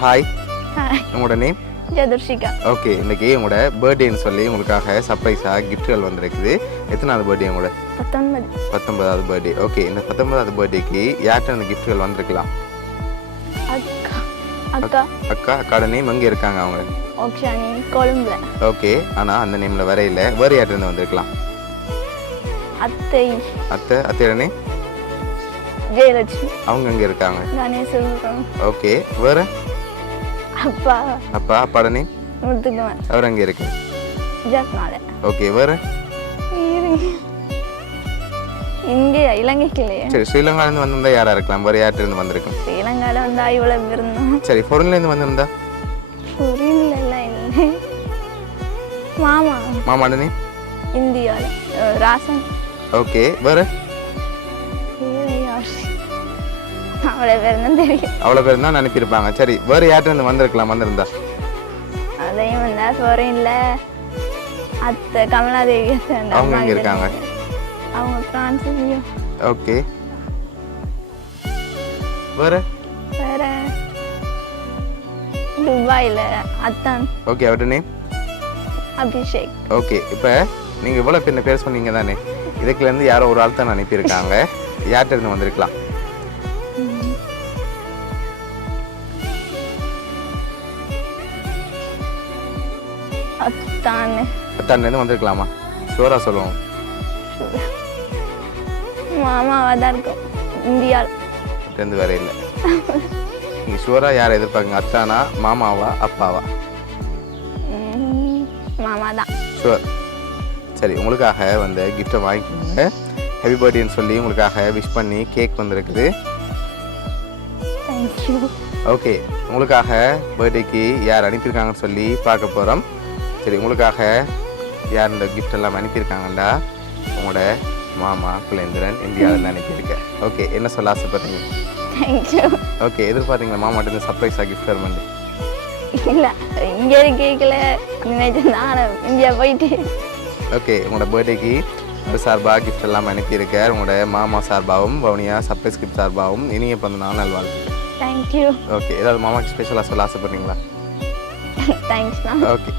Hi, hi, உங்களோட name? ஜதுர்ஷிகா. Okay, இன்னைக்கு உங்களோட பர்த்டேன்னு சொல்லி உங்களுக்காக சர்ப்ரைஸாக கிஃப்ட்கள் வந்திருக்குது. எத்தனாவது பர்த்டே உங்களோட? 19. 19வது பர்த்டே. ஓகே, இந்த 19வது பர்த்டேக்கு யார்கிட்ட அந்த கிஃப்ட்கள் வந்திருக்கலாம்? அக்கா அக்கா அக்காட நேம் எங்கே இருக்காங்க அவங்க? ஓக்ஷானி கொழும்புல. ஓகே, ஆனால் அந்த நேமில் வரையில வேறு யார்கிட்ட இருந்து வந்திருக்கலாம்? அத்தை அத்தையோட நேம்? ஜெயலட்சுமி. அவங்க எங்கே இருக்காங்க? கணேசபுரம். ஓகே, வேறு? அப்பா அப்பாட நேம்? முத்துக்குமார். அவர் அங்கே இருக்கு. ஜப்னால. ஓகே, வேறு? இங்கே இலங்கைக்கு இல்லையே. சரி, ஸ்ரீலங்காலேருந்து வந்திருந்தா யாராக இருக்கலாம்? வேறு யார்கிட்ட இருந்து வந்திருக்கும்? ஸ்ரீலங்காவில் வந்து இவ்வளவு இருந்தோம். சரி, ஃபாரின்லேருந்து வந்திருந்தா? புரியல இல்லை. மாமாட நேம்? இந்தியாவில் ராசன். ஓகே, வேறு? அவ்வளோ பேர் தான் தெரியும். அவ்வளோ பேர் தான் அனுப்பியிருப்பாங்க. சரி, வேறு யார்கிட்ட இருந்து வந்திருந்தா? அதையும் வந்தா ஃபாரின்ல அத்தை கமலாதேவி. அவங்க எங்கே இருக்காங்க? அவங்க பிரான்ஸ்லயும். ஓகே, வேறு? வேற துபாயில் அத்தான். ஓகே, அவர்கிட்ட நேம்? அபிஷேக். ஓகே, இப்போ நீங்கள் இவ்வளோ பேர் சொன்னீங்க தானே, இதுக்குலேருந்து யாரோ ஒரு ஆள் தான் அனுப்பியிருக்காங்க. யார்கிட்ட இருந்து வந்திருக்கலாம்? அத்தான்லேருந்து வந்திருக்கலாமா? ஷோராக சொல்லுவோம். மாமாவாக தான் இருக்கும். இந்தியாவில் ரெண்டு வேற இல்லை. நீங்கள் ஷோராக யாரை எதிர்பார்க்குங்க? அத்தானா, மாமாவா, அப்பாவா? மாமா தான். ஷுவர். சரி, உங்களுக்காக வந்து கிஃப்ட்டை வாங்கிக்கோங்க. ஹாப்பி பர்த்டேன்னு சொல்லி உங்களுக்காக விஷ் பண்ணி கேக் வந்திருக்குது. தேங்க்யூ. ஓகே, உங்களுக்காக பர்த்டேக்கு யார் அனுப்பியிருக்காங்கன்னு சொல்லி பார்க்க போகிறோம். சரி, உங்களுக்காக யார் இந்த கிஃப்ட் எல்லாம் அனுப்பியிருக்காங்கண்டா உங்களோட மாமா குலேந்திரன் இந்தியாவிலேருந்து அனுப்பியிருக்கேன். ஓகே, என்ன சொல்ல ஆசைப்படுறீங்க? தேங்க்யூ. ஓகே, எதிர்பார்த்தீங்களா மாமாட்ட சர்ப்ரைஸாக கிஃப்ட் வருமாண்டு? இல்லை, இங்கே கேட்கல நினைச்சேன். இந்தியா போயிட்டு. ஓகே, உங்களோட பர்த்டேக்கு ஒரு சார்பாக கிஃப்ட் எல்லாம் அனுப்பியிருக்கார். உங்களோட மாமா சார்பாகவும் வவுனியா சர்ப்ரைஸ் கிஃப்ட் சார்பாகவும் இனிய பிறந்த நாள் நல்வாழ்த்துக்கள். தேங்க்யூ. ஓகே, ஏதாவது மாமாக்கு ஸ்பெஷலாக சொல்ல ஆசைப்படுறீங்களா? தேங்க்ஸ்ண்ணா. ஓகே.